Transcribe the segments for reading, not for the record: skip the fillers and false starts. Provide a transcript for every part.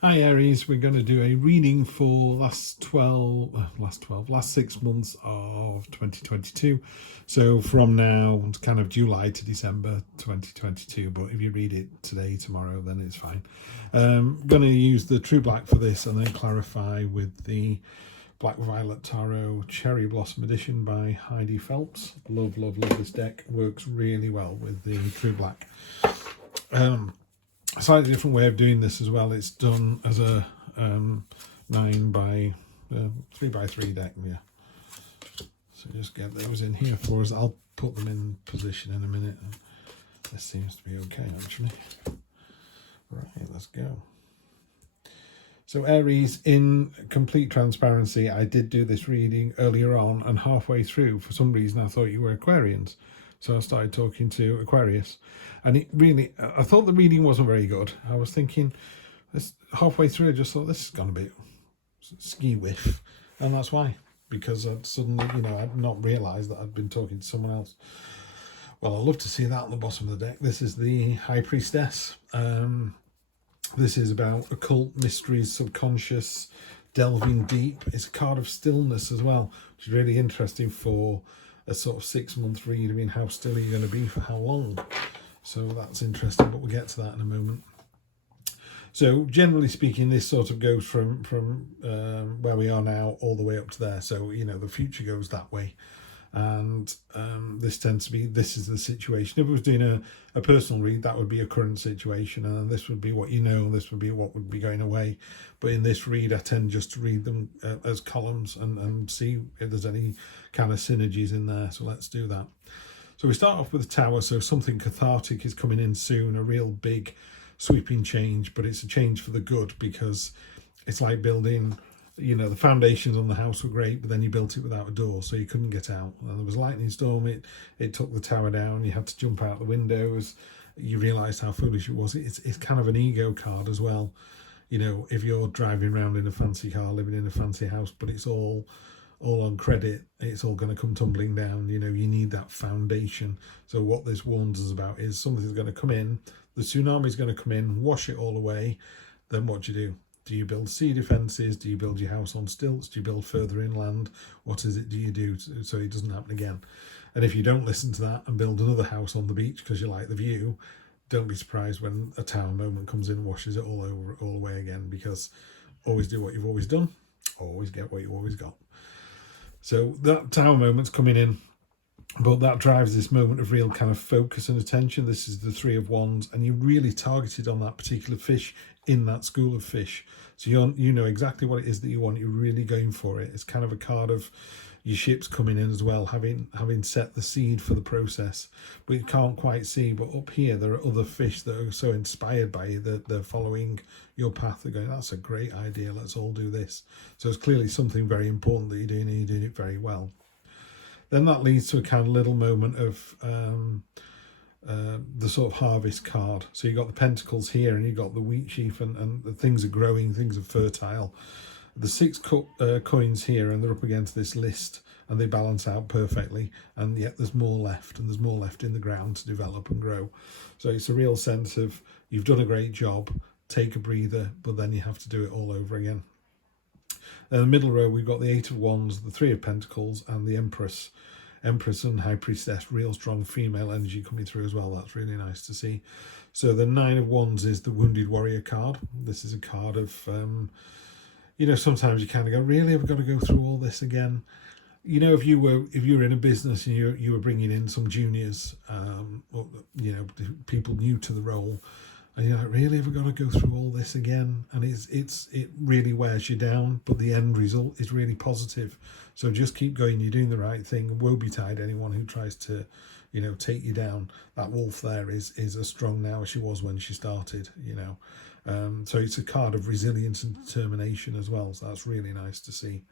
Hi Aries, we're going to do a reading for last 6 months of 2022. So from now to kind of July to December 2022, but if you read it today, tomorrow, then it's fine. Going to use the True Black for this and then clarify with the Black Violet Tarot Cherry Blossom Edition by Heidi Phelps. Love, love, love this deck. Works really well with the True Black. A slightly different way of doing this as well. It's done as a 9 by 3 by 3 deck. Yeah. So just get those in here for us. I'll put them in position in a minute. This seems to be okay actually. Right, let's go. So Aries, in complete transparency, I did do this reading earlier on, and halfway through, for some reason, I thought you were Aquarians. So I started talking to Aquarius, and I thought the reading wasn't very good. I was thinking, halfway through, I just thought this is going to be ski whiff, and that's why, because I'd suddenly, I'd not realised that I'd been talking to someone else. Well, I'd love to see that on the bottom of the deck. This is the High Priestess. This is about occult mysteries, subconscious, delving deep. It's a card of stillness as well, which is really interesting for a sort of 6 month read. I mean, how still are you going to be for how long? So that's interesting, but we'll get to that in a moment. So generally speaking, this sort of goes from where we are now all the way up to there. So, the future goes that way. And this tends to be, this is the situation. If it was doing a personal read, that would be a current situation, and this would be what this would be what would be going away. But in this read, I tend just to read them as columns and see if there's any kind of synergies in there. So let's do that. So we start off with the Tower. So something cathartic is coming in soon, a real big sweeping change, but it's a change for the good, because it's like building, the foundations on the house were great, but then you built it without a door, so you couldn't get out. And there was a lightning storm, it took the tower down, you had to jump out the windows. You realised how foolish it was. It's kind of an ego card as well. If you're driving around in a fancy car, living in a fancy house, but it's all on credit, it's all going to come tumbling down. You need that foundation. So what this warns us about is something's going to come in, the tsunami's going to come in, wash it all away. Then what do? Do you build sea defences? Do you build your house on stilts? Do you build further inland? What is it do you do so it doesn't happen again? And if you don't listen to that and build another house on the beach because you like the view, don't be surprised when a tower moment comes in and washes it all away again, because always do what you've always done, always get what you always got. So that tower moment's coming in, but that drives this moment of real kind of focus and attention. This is the Three of Wands, and you're really targeted on that particular fish in that school of fish. So you know exactly what it is that you want. You're really going for it. It's kind of a card of your ships coming in as well, having set the seed for the process, but you can't quite see. But up here, there are other fish that are so inspired by you that they're following your path. They're going, that's a great idea. Let's all do this. So it's clearly something very important that you're doing, and you're doing it very well. Then that leads to a kind of little moment of the sort of harvest card. So you've got the pentacles here, and you've got the wheat sheaf, and the things are growing, things are fertile. The 6 coins here, and they're up against this list, and they balance out perfectly, and yet there's more left, and there's more left in the ground to develop and grow. So it's a real sense of, you've done a great job, take a breather, but then you have to do it all over again. In the middle row, we've got the 8 of Wands, the 3 of Pentacles, and the Empress and High Priestess. Real strong female energy coming through as well. That's really nice to see. So the 9 of Wands is the Wounded Warrior card. This is a card of, sometimes you kind of go, really, I've got to go through all this again. If you were in a business and you were bringing in some juniors, people new to the role, and you're like, really, have we got to go through all this again? And it really wears you down, but the end result is really positive. So just keep going. You're doing the right thing. Woe betide anyone who tries to, take you down. That wolf there is as strong now as she was when she started. So it's a card of resilience and determination as well. So that's really nice to see.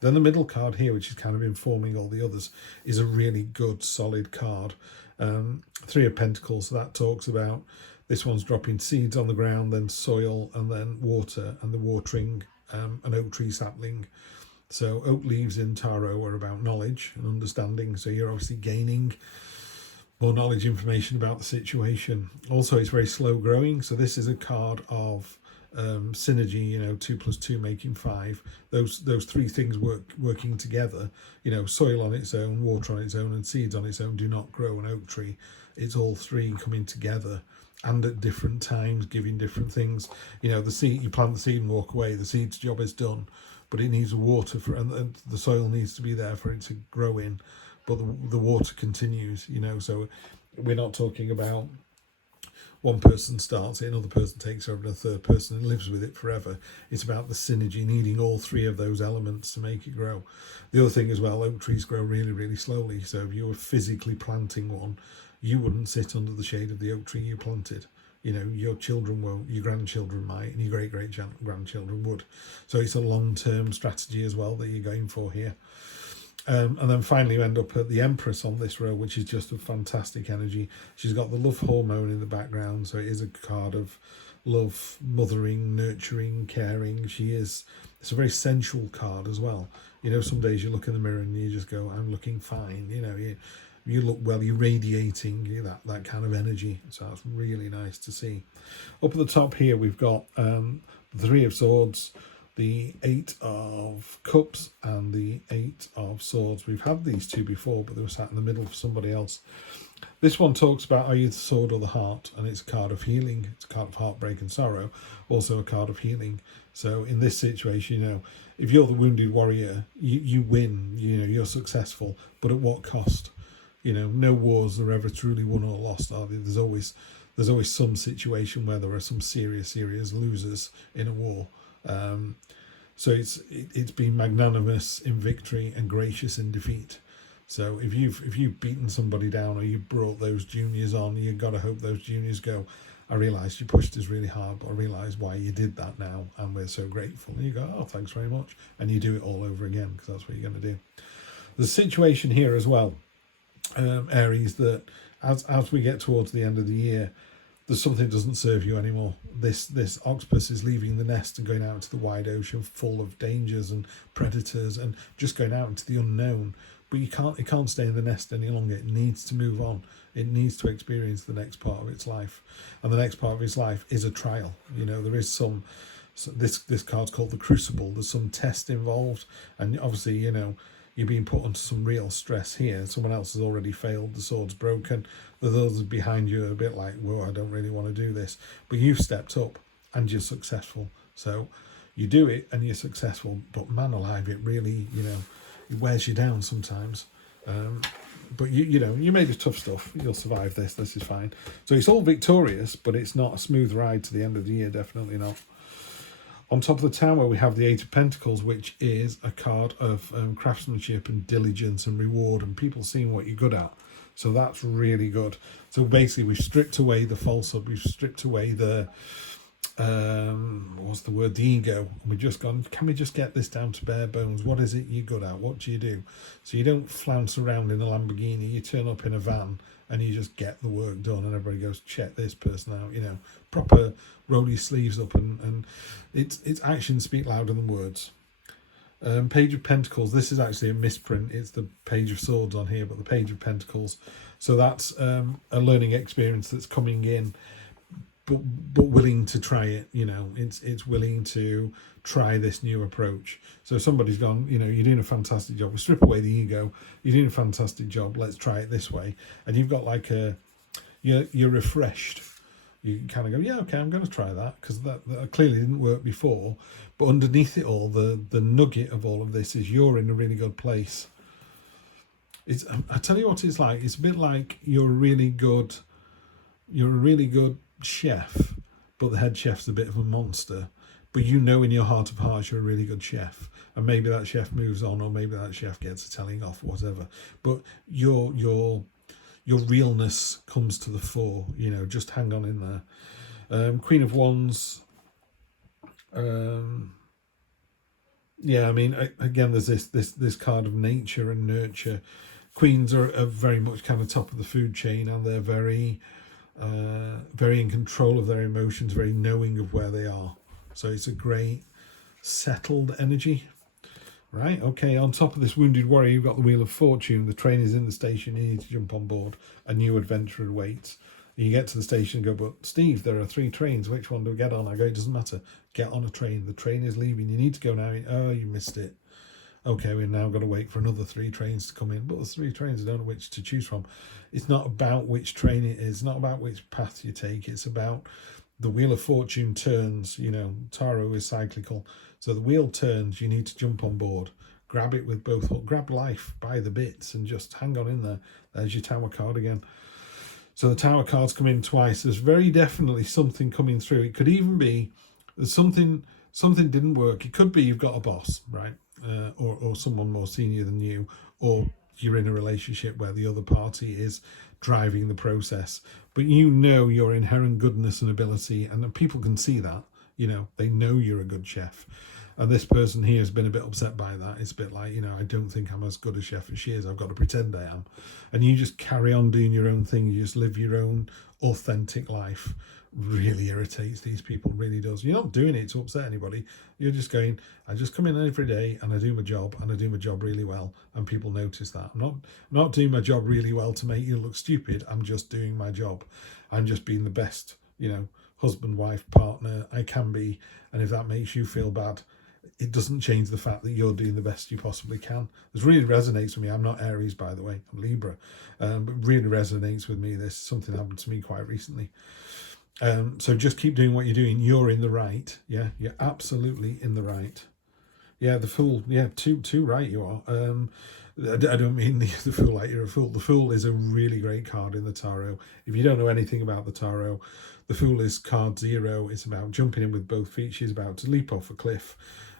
Then the middle card here, which is kind of informing all the others, is a really good, solid card. 3 of Pentacles. So that talks about, this one's dropping seeds on the ground, then soil, and then water, and the watering an oak tree sapling. So oak leaves in tarot are about knowledge and understanding. So you're obviously gaining more knowledge, information about the situation. Also, it's very slow growing. So this is a card of synergy, 2 plus 2 making 5. Those three things working together, soil on its own, water on its own, and seeds on its own do not grow an oak tree. It's all three coming together and at different times giving different things. The seed, you plant the seed and walk away, the seed's job is done, but it needs water and the soil needs to be there for it to grow in, but the water continues, so we're not talking about one person starts it, another person takes over, and a third person lives with it forever. It's about the synergy, needing all three of those elements to make it grow. The other thing as well, oak trees grow really, really slowly. So if you were physically planting one, you wouldn't sit under the shade of the oak tree you planted. Your children won't, your grandchildren might, and your great-great-grandchildren would. So it's a long-term strategy as well that you're going for here. And then finally you end up at the Empress on this row, which is just a fantastic energy. She's got the love hormone in the background, so it is a card of love, mothering, nurturing, caring. It's a very sensual card as well. Some days you look in the mirror and you just go, I'm looking fine. You look well, you're radiating that kind of energy. So that's really nice to see. Up at the top here, we've got the Three of Swords, the Eight of Cups, and the Eight of Swords. We've had these two before, but they were sat in the middle for somebody else. This one talks about, are you the sword or the heart? And it's a card of healing. It's a card of heartbreak and sorrow, also a card of healing. So in this situation, if you're the wounded warrior, you win, you're successful, but at what cost? No wars are ever truly won or lost, are they? There's always some situation where there are some serious losers in a war. So it's been magnanimous in victory and gracious in defeat. So if you've beaten somebody down or you brought those juniors on, you've got to hope those juniors go, I realised you pushed us really hard, but I realise why you did that now, and we're so grateful. And you go, oh, thanks very much, and you do it all over again, because that's what you're going to do. The situation here as well, Aries, that as we get towards the end of the year, there's something that doesn't serve you anymore. This octopus is leaving the nest and going out into the wide ocean full of dangers and predators and just going out into the unknown. But it can't stay in the nest any longer. It needs to move on. It needs to experience the next part of its life. And the next part of its life is a trial. There is this card's called the Crucible. There's some test involved. And obviously, you're being put under some real stress here. Someone else has already failed. The sword's broken. The others behind you are a bit like, whoa, I don't really want to do this. But you've stepped up and you're successful. So you do it and you're successful. But man alive, it really, it wears you down sometimes. But you made the tough stuff. You'll survive this. This is fine. So it's all victorious, but it's not a smooth ride to the end of the year. Definitely not. On top of the tower, we have the Eight of Pentacles, which is a card of craftsmanship and diligence and reward and people seeing what you're good at. So that's really good. So basically, we've stripped away the falsehood. We've stripped away the, the ego. And we've just gone, can we just get this down to bare bones? What is it you're good at? What do you do? So you don't flounce around in a Lamborghini. You turn up in a van and you just get the work done and everybody goes, check this person out, proper roll your sleeves up and it's actions speak louder than words. Page of Pentacles, this is actually a misprint. It's the Page of Swords on here, but the Page of Pentacles. So that's a learning experience that's coming in, but willing to try it. It's willing to try this new approach. So somebody's gone, you're doing a fantastic job. We strip away the ego. You're doing a fantastic job. Let's try it this way. And you've got like you're refreshed. You kind of go, yeah, okay, I'm going to try that because that clearly didn't work before. But underneath it all, the nugget of all of this is you're in a really good place. I tell you what it's like. It's a bit like you're a really good chef, but the head chef's a bit of a monster. But in your heart of hearts you're a really good chef, and maybe that chef moves on, or maybe that chef gets a telling off, or whatever. But your realness comes to the fore. Just hang on in there. Queen of Wands. Again, there's this card of nature and nurture. Queens are very much kind of top of the food chain, and they're very in control of their emotions, very knowing of where they are. So it's a great settled energy. Right, okay, on top of this wounded warrior, you've got the Wheel of Fortune. The train is in the station, you need to jump on board. A new adventure awaits. You get to the station and go, but Steve, there are 3 trains. Which one do we get on? I go, it doesn't matter. Get on a train. The train is leaving. You need to go now. Oh, you missed it. Okay, we've now got to wait for another 3 trains to come in. But there's 3 trains, I don't know which to choose from. It's not about which train it is, not about which path you take. It's about the wheel of fortune turns. You know, tarot is cyclical. So the wheel turns, you need to jump on board. Grab it with both, grab life by the bits and just hang on in there. There's your Tower card again. So the Tower cards come in twice. There's very definitely something coming through. It could even be that something didn't work. It could be you've got a boss, right? Or someone more senior than you, or you're in a relationship where the other party is driving the process. But you know your inherent goodness and ability, and people can see that. You know, they know you're a good chef. And this person here has been a bit upset by that. It's a bit like, you know, I don't think I'm as good a chef as she is. I've got to pretend I am. And you just carry on doing your own thing. You just live your own authentic life. Really irritates these people, really does. You're not doing it to upset anybody. You're just going, I just come in every day and I do my job, and I do my job really well, and people notice that. I'm not doing my job really well to make you look stupid. I'm just doing my job. I'm just being the best, you know, husband, wife, partner I can be. And if that makes you feel bad, it doesn't change the fact that you're doing the best you possibly can. This really resonates with me. I'm not Aries, by the way. I'm Libra. But really resonates with me. This something happened to me quite recently. So just keep doing what you're doing. You're in the right. Yeah, you're absolutely in the right. Yeah, the Fool. Yeah, too right you are. I don't mean the Fool like you're a fool. The Fool is a really great card in the tarot. If you don't know anything about the tarot, the Fool is card 0. It's about jumping in with both feet. She's about to leap off a cliff,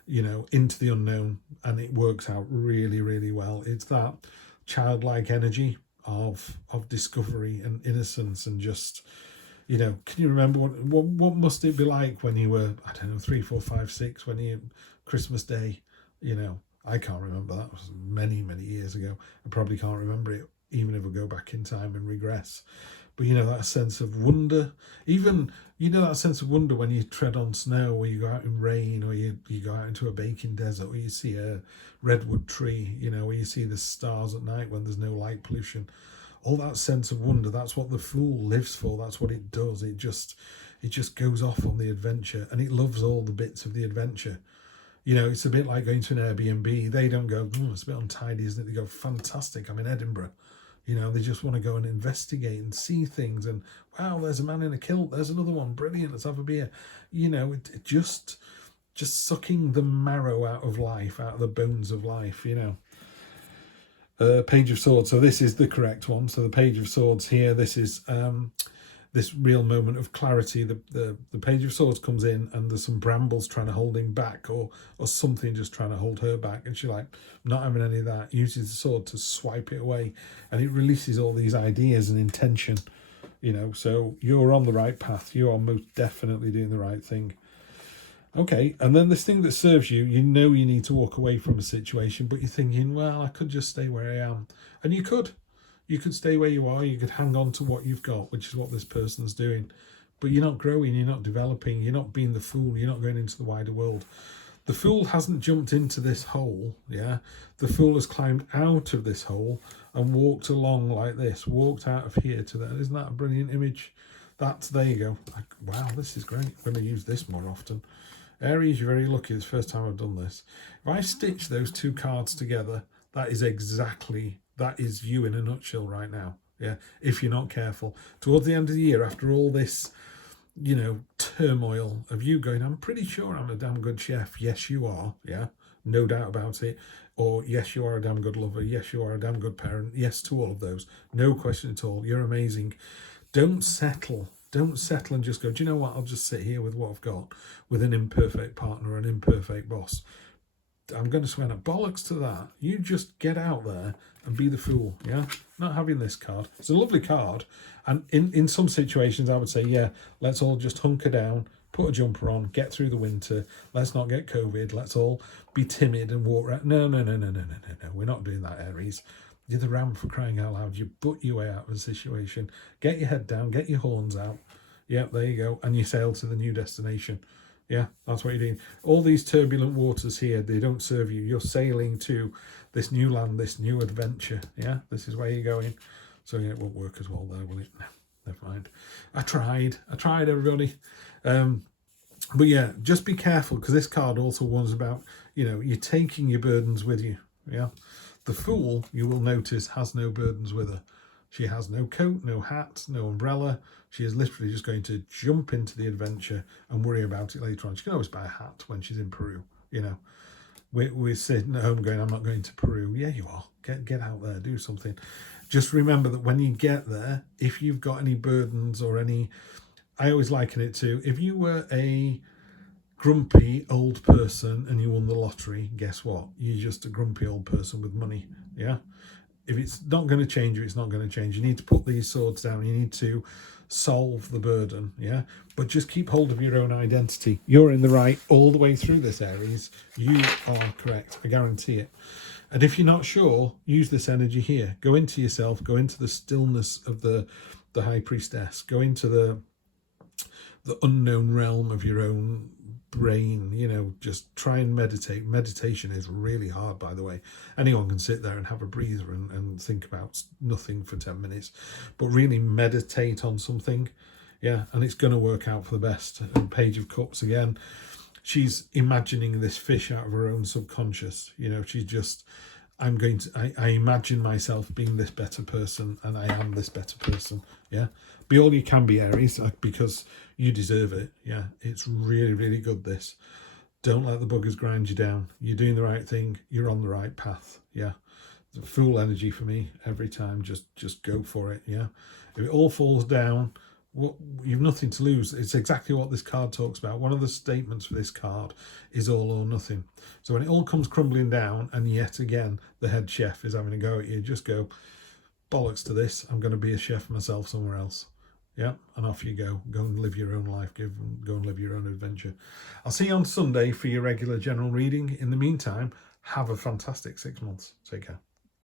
you know, into the unknown, and it works out really, really well. It's that childlike energy of discovery and innocence, and just, you know, can you remember what must it be like when you were, I don't know, 3, 4, 5, 6, when you Christmas Day, you know? I can't remember. That was many, many years ago. I probably can't remember it even if I go back in time and regress. But, you know, that sense of wonder, even, you know, that sense of wonder when you tread on snow, or you go out in rain, or you go out into a baking desert, or you see a redwood tree, you know, or you see the stars at night when there's no light pollution. All that sense of wonder, that's what the Fool lives for. That's what it does. It just goes off on the adventure, and it loves all the bits of the adventure. You know, it's a bit like going to an Airbnb. They don't go, it's a bit untidy, isn't it? They go, fantastic, I'm in Edinburgh. You know, they just want to go and investigate and see things. And, wow, there's a man in a kilt. There's another one. Brilliant, let's have a beer. You know, it just sucking the marrow out of life, out of the bones of life, you know. Page of Swords. So this is the correct one. So the Page of Swords here, this is this real moment of clarity. The Page of Swords comes in, and there's some brambles trying to hold him back, or something just trying to hold her back, and she's like, not having any of that, uses the sword to swipe it away, and it releases all these ideas and intention, you know. So you're on the right path. You are most definitely doing the right thing. Okay, and then this thing that serves you, you know you need to walk away from a situation, but you're thinking, well, I could just stay where I am. And you could. You could stay where you are. You could hang on to what you've got, which is what this person's doing. But you're not growing, you're not developing, you're not being the Fool, you're not going into the wider world. The Fool hasn't jumped into this hole, yeah? The Fool has climbed out of this hole and walked along like this, walked out of here to there. Isn't that a brilliant image? There you go. Wow, this is great. I'm going to use this more often. Aries, you're very lucky. It's the first time I've done this. If I stitch those 2 cards together, that is you in a nutshell right now. Yeah, if you're not careful. Towards the end of the year, after all this, you know, turmoil of you going, I'm pretty sure I'm a damn good chef. Yes, you are. Yeah, no doubt about it. Or yes, you are a damn good lover. Yes, you are a damn good parent. Yes to all of those. No question at all. You're amazing. Don't settle. Don't settle and just go, do you know what? I'll just sit here with what I've got, with an imperfect partner, an imperfect boss. I'm going to swear at bollocks to that. You just get out there and be the Fool, yeah? Not having this card. It's a lovely card. And in some situations, I would say, yeah, let's all just hunker down, put a jumper on, get through the winter. Let's not get COVID. Let's all be timid and walk around. No. We're not doing that, Aries. You're the ram, for crying out loud. You butt your way out of a situation. Get your head down, get your horns out. Yep, there you go. And you sail to the new destination. Yeah, that's what you're doing. All these turbulent waters here, they don't serve you. You're sailing to this new land, this new adventure. Yeah, this is where you're going. So yeah, it won't work as well there, will it? never mind. I tried, everybody. But yeah, just be careful, because this card also warns about, you're taking your burdens with you. Yeah. The Fool, you will notice, has no burdens with her. She has no coat, no hat, no umbrella. She is literally just going to jump into the adventure and worry about it later on. She can always buy a hat when she's in Peru. We're sitting at home going, I'm not going to Peru. Yeah, you are. Get out there, do something. Just remember that when you get there, if you've got any burdens or any, I always liken it to, if you were a grumpy old person and you won the lottery, guess what? You're just a grumpy old person with money. Yeah. If it's not going to change you, it's not going to change. You need to put these swords down. You need to solve the burden. Yeah. But just keep hold of your own identity. You're in the right all the way through this, Aries. You are correct. I guarantee it. And if you're not sure, use this energy here. Go into yourself. Go into the stillness of the High Priestess. Go into the unknown realm of your own brain. Just try and meditate. Meditation is really hard, by the way. Anyone can sit there and have a breather and think about nothing for 10 minutes, but really meditate on something. Yeah. And it's going to work out for the best. And Page of Cups again, she's imagining this fish out of her own subconscious. She's just, I imagine myself being this better person, and I am this better person. Yeah. Be all you can be, Aries, because you deserve it. Yeah. It's really, really good, this. Don't let the buggers grind you down. You're doing the right thing. You're on the right path. Yeah. The Fool energy for me every time. Just go for it. Yeah. If it all falls down, you've nothing to lose. It's exactly what this card talks about. One of the statements for this card is all or nothing. So when it all comes crumbling down, and yet again the head chef is having a go at you, just go, bollocks to this. I'm going to be a chef myself somewhere else. Yeah, and off you go. Go and live your own life. Go and live your own adventure. I'll see you on Sunday for your regular general reading. In the meantime, have a fantastic 6 months. Take care.